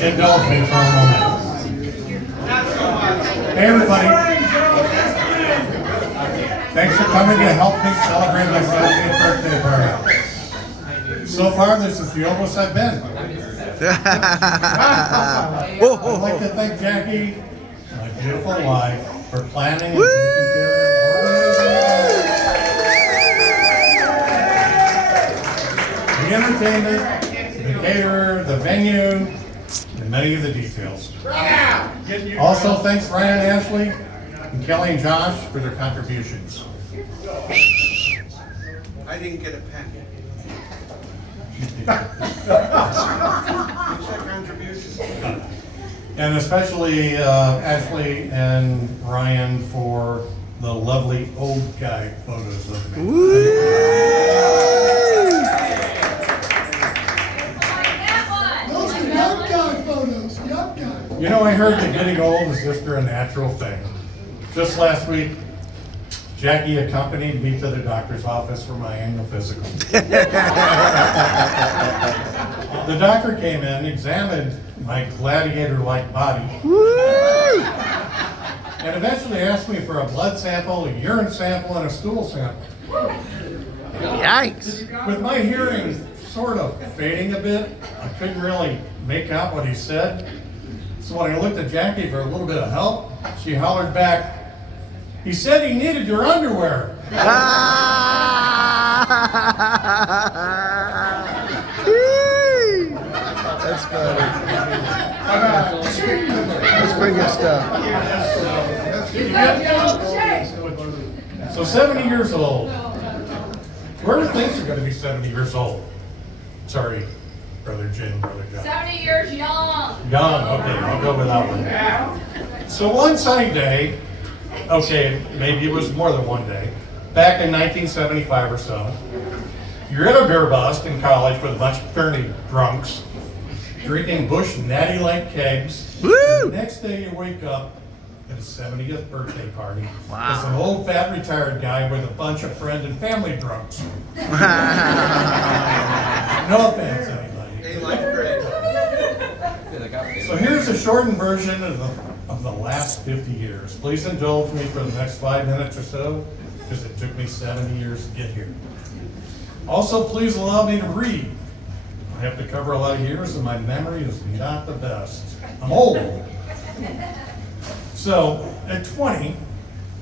Indulge me for a moment. Hey everybody. Thanks for coming to help me celebrate my 70th birthday party. So far, this is the oldest I've been. I'd like to thank Jackie, my beautiful wife, for planning and taking care of the entertainment, the caterer, the venue, and many of the details. Also, thanks Ryan and Ashley, and Kelly and Josh for their contributions. I didn't get a pen. And especially Ashley and Ryan for the lovely old guy photos of me. Those are young guy photos, young guy. You know, I heard that getting old is just a natural thing. Just last week, Jackie accompanied me to the doctor's office for my annual physical. The doctor came in, examined my gladiator-like body, and eventually asked me for a blood sample, a urine sample, and a stool sample. Yikes! With my hearing sort of fading a bit, I couldn't really make out what he said. So when I looked at Jackie for a little bit of help, she hollered back, "He said he needed your underwear." That's funny. Let's bring your stuff. So 70 years old. Whoever thinks they're going to be 70 years old? Sorry, Brother Jim, Brother John. 70 years young. Young, okay, I'll go with that one. So one sunny day, okay, maybe it was more than one day, back in 1975 or so, you're in a beer bust in college with a bunch of fraternity drunks, drinking Busch Natty Light kegs. The next day you wake up at a 70th birthday party as an old fat retired guy with a bunch of friend and family drunks. No offense, anybody. Hey, life grade. So here's a shortened version of the last 50 years. Please indulge me for the next 5 minutes or so, because it took me 70 years to get here. Also, please allow me to read. I have to cover a lot of years, and my memory is not the best. I'm old. So, at 20,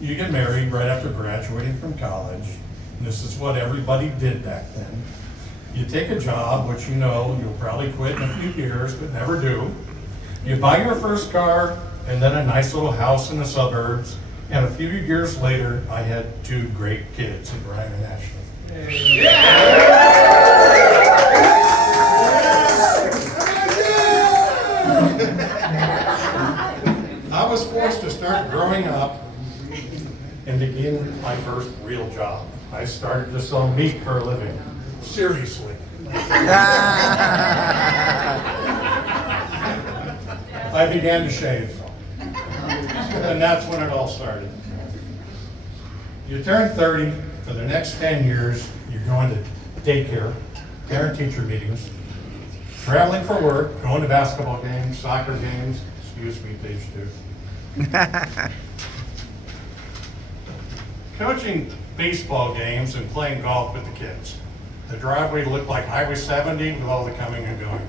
you get married right after graduating from college. And this is what everybody did back then. You take a job, which you know you'll probably quit in a few years, but never do. You buy your first car, and then a nice little house in the suburbs. And a few years later, I had 2 great kids, Ryan and Ashley. I was forced to start growing up and begin my first real job. I started to sell meat for a living. Seriously. I began to shave. And that's when it all started. You turn 30, for the next 10 years, you're going to daycare, parent-teacher meetings, traveling for work, going to basketball games, soccer games, excuse me, page 2. Coaching baseball games and playing golf with the kids. The driveway looked like Highway 70 with all the coming and going.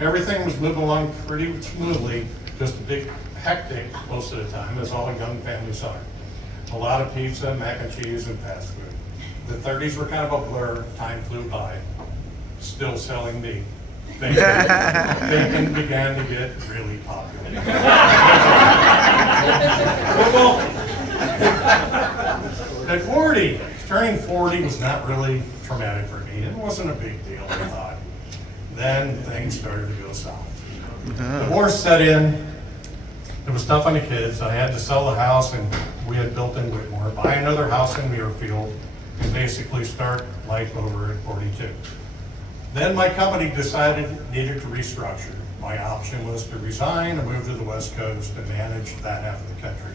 Everything was moving along pretty smoothly, just a big hectic most of the time, as all young families are. A lot of pizza, mac and cheese, and fast food. The 30s were kind of a blur, time flew by. Still selling meat. Bacon began to get really popular. At 40, turning 40 was not really traumatic for me. It wasn't a big deal, I thought. Then things started to go south. Divorce set in. It was tough on the kids. I had to sell the house and we had built in Whitmore, buy another house in Muirfield, and basically start life over at 42. Then my company decided it needed to restructure. My option was to resign and move to the West Coast and manage that half of the country.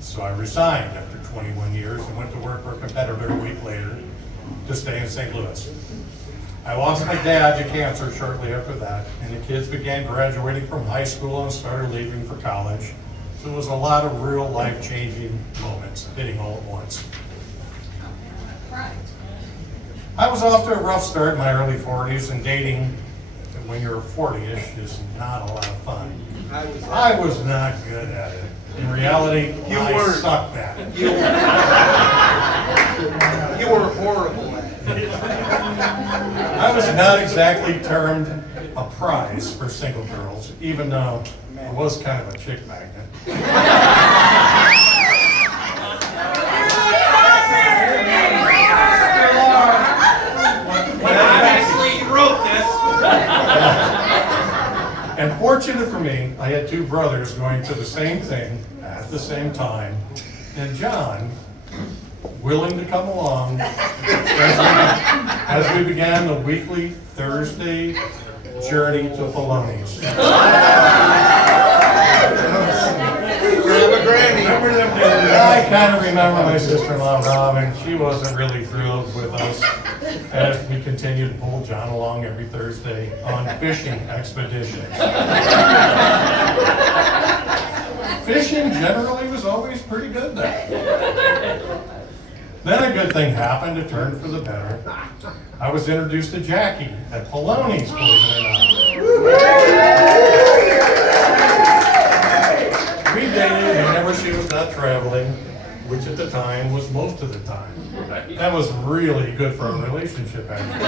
So I resigned after 21 years and went to work for a competitor a week later to stay in St. Louis. I lost my dad to cancer shortly after that, and the kids began graduating from high school and started leaving for college. So it was a lot of real life-changing moments hitting all at once. I was off to a rough start in my early 40s, and dating when you're 40-ish is not a lot of fun. I was not good at it. In reality, I sucked at it. You were horrible at it. I was not exactly termed a prize for single girls, even though I was kind of a chick magnet. Obviously, you wrote this. And fortunate for me, I had two brothers going to the same thing at the same time, and John, willing to come along as we began the weekly Thursday journey to Filoni's. Grab a granny. I kind of remember my sister-in-law Robin. She wasn't really thrilled with us as we continued to pull John along every Thursday on fishing expeditions. Fishing generally was always pretty good there. Then a good thing happened, it turned for the better. I was introduced to Jackie at Filoni's, believe it or not. We dated whenever she was not traveling, which at the time was most of the time. That was really good for our relationship, actually.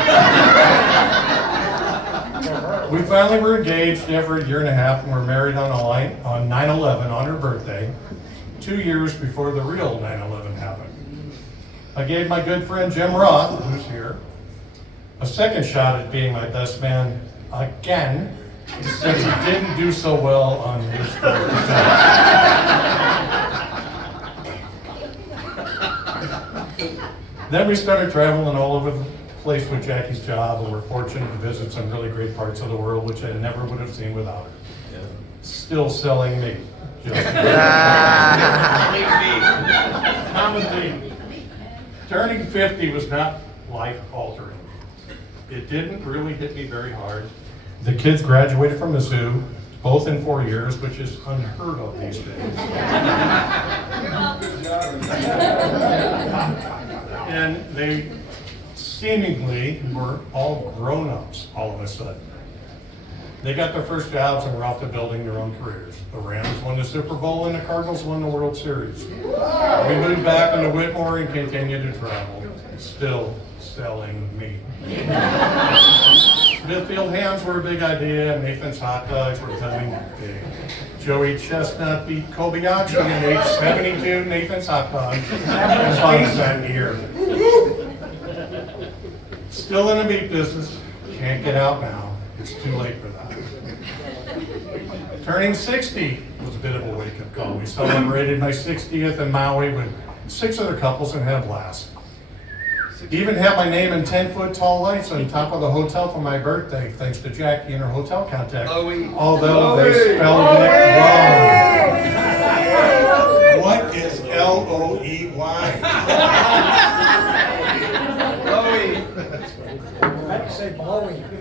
We finally were engaged after a year and a half and were married on 9/11 on her birthday, 2 years before the real 9/11 happened. I gave my good friend Jim Roth, who's here, a second shot at being my best man again, since he didn't do so well on his first attempt. Then we started traveling all over the place with Jackie's job, and we're fortunate to visit some really great parts of the world, which I never would have seen without her. Still selling me. Turning 50 was not life-altering. It didn't really hit me very hard. The kids graduated from Mizzou, both in 4 years, which is unheard of these days. And they seemingly were all grown-ups all of a sudden. They got their first jobs and were off to building their own careers. The Rams won the Super Bowl and the Cardinals won the World Series. We moved back into Whitmore and continued to travel, still selling meat. Smithfield hams were a big idea, and Nathan's hot dogs were coming big. Joey Chestnut beat Kobayashi and ate 72 Nathan's hot dogs as long as that year. Still in the meat business, can't get out now. It's too late for that. Turning 60 was a bit of a wake-up call. We celebrated my 60th in Maui with 6 other couples and had a blast. Even had my name in 10-foot tall lights on top of the hotel for my birthday, thanks to Jackie and her hotel contact. Although they spelled it wrong. What is L-O-E-Y?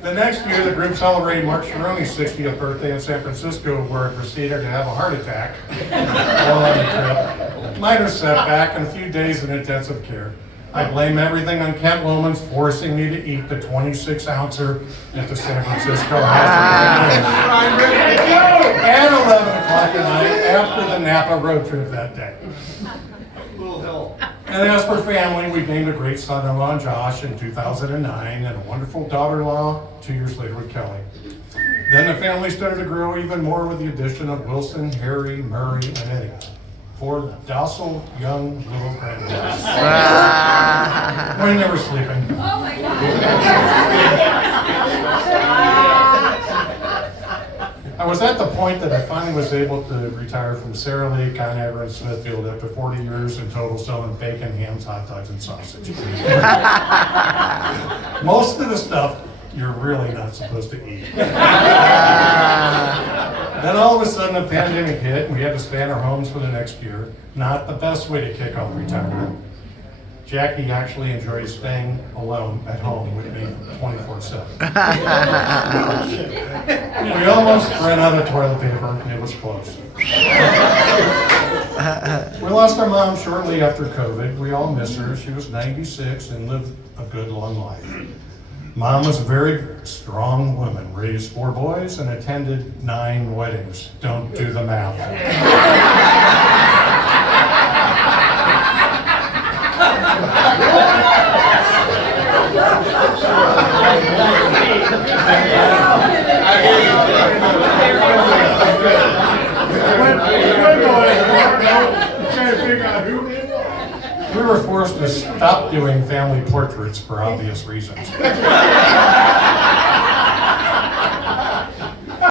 The next year, the group celebrated Mark Sharoney's 60th birthday in San Francisco, where I proceeded to have a heart attack while on the trip. Minor setback and a few days in intensive care. I blame everything on Kent Wilman's forcing me to eat the 26-ouncer at the San Francisco house at 11 o'clock at night after the Napa road trip that day. And as for family, we gained a great son-in-law, Josh, in 2009, and a wonderful daughter-in-law 2 years later with Kelly. Then the family started to grow even more with the addition of Wilson, Harry, Murray, and Eddie. 4 docile, young little grandboys. We're never sleeping. Oh my God. I was at the point that I finally was able to retire from Sara Lee, Conagra, and Smithfield after 40 years in total selling bacon, hams, hot dogs, and sausage. Most of the stuff you're really not supposed to eat. Then all of a sudden the pandemic hit and we had to stay in our homes for the next year. Not the best way to kick off retirement. Jackie actually enjoys staying alone at home with me 24/7. We almost ran out of toilet paper, and it was close. We lost our mom shortly after COVID. We all miss her. She was 96 and lived a good long life. Mom was a very strong woman, raised 4 boys and attended 9 weddings. Don't do the math. We were forced to stop doing family portraits for obvious reasons.